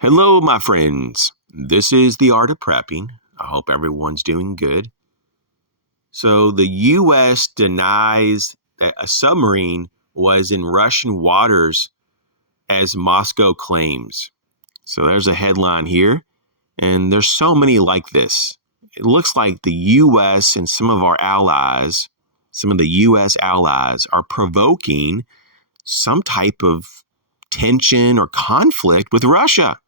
Hello, my friends. This is the art of prepping. I hope everyone's doing good. So the U.S. denies that a submarine was in Russian waters as Moscow claims. So there's a headline here, and there's so many like this. It looks like the U.S. and some of the U.S. allies are provoking some type of tension or conflict with Russia.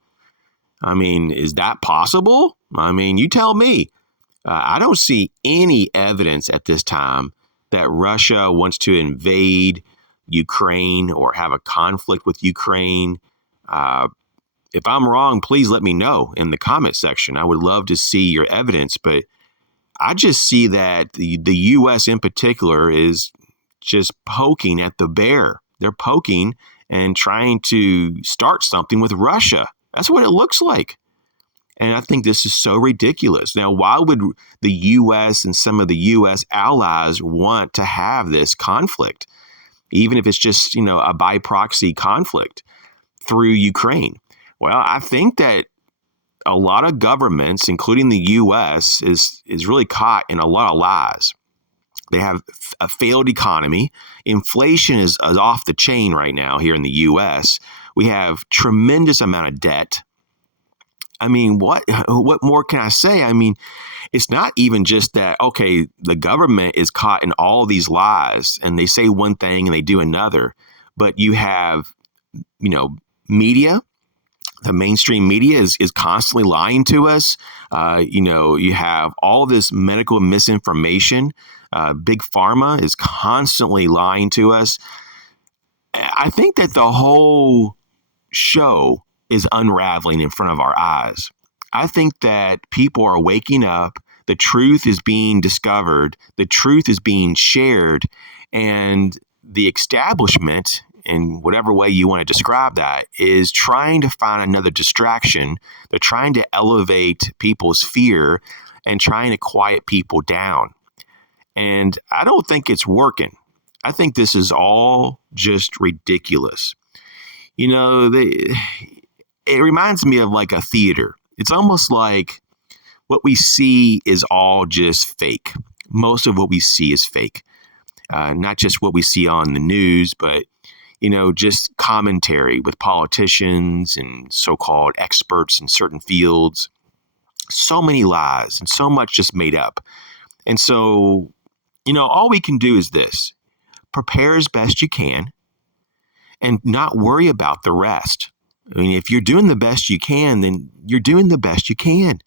I mean, is that possible? I mean, you tell me. I don't see any evidence at this time that Russia wants to invade Ukraine or have a conflict with Ukraine. If I'm wrong, please let me know in the comment section. I would love to see your evidence, but I just see that the U.S. in particular is just poking at the bear. They're poking and trying to start something with Russia. That's what it looks like. And I think this is so ridiculous. Now, why would the U.S. and some of the U.S. allies want to have this conflict, even if it's just, a by proxy conflict through Ukraine? Well, I think that a lot of governments, including the U.S., is really caught in a lot of lies. They have a failed economy. Inflation is off the chain right now here in the U.S. We have tremendous amount of debt. I mean, what more can I say? I mean, it's not even just that, okay, the government is caught in all these lies and they say one thing and they do another. But you have, media. The mainstream media is constantly lying to us. You have all this medical misinformation. Big Pharma is constantly lying to us. I think that the whole show is unraveling in front of our eyes. I think that people are waking up. The truth is being discovered. The truth is being shared. And the establishment, in whatever way you want to describe that, is trying to find another distraction. They're trying to elevate people's fear and trying to quiet people down. And I don't think it's working. I think this is all just ridiculous. It reminds me of like a theater. It's almost like what we see is all just fake. Most of what we see is fake. Not just what we see on the news, but, just commentary with politicians and so-called experts in certain fields. So many lies and so much just made up. And so, all we can do is this: prepare as best you can and not worry about the rest. I mean, if you're doing the best you can, then you're doing the best you can.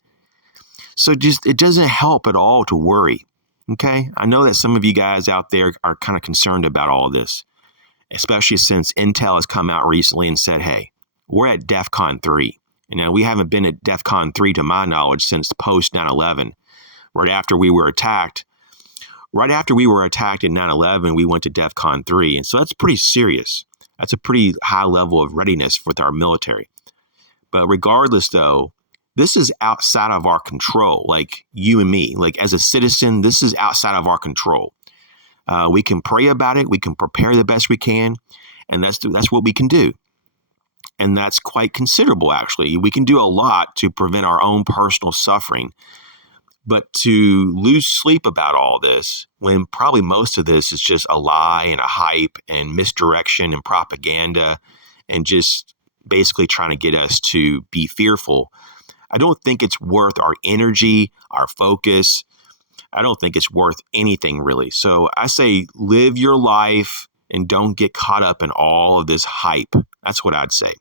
So it doesn't help at all to worry. Okay. I know that some of you guys out there are kind of concerned about all of this, especially since Intel has come out recently and said, hey, we're at DEFCON 3. We haven't been at DEFCON 3 to my knowledge since post 9/11, right after we were attacked. Right after we were attacked in 9/11, we went to DEFCON 3. And so that's pretty serious. That's a pretty high level of readiness with our military. But regardless, though, this is outside of our control, like you and me. Like as a citizen, this is outside of our control. We can pray about it. We can prepare the best we can. And that's what we can do. And that's quite considerable, actually. We can do a lot to prevent our own personal suffering. But to lose sleep about all this, when probably most of this is just a lie and a hype and misdirection and propaganda and just basically trying to get us to be fearful, I don't think it's worth our energy, our focus. I don't think it's worth anything, really. So I say live your life and don't get caught up in all of this hype. That's what I'd say.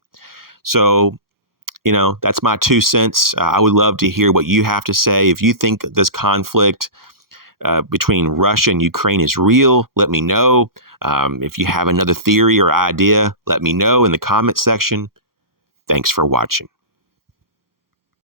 So that's my 2 cents. I would love to hear what you have to say. If you think this conflict between Russia and Ukraine is real, let me know. If you have another theory or idea, let me know in the comment section. Thanks for watching.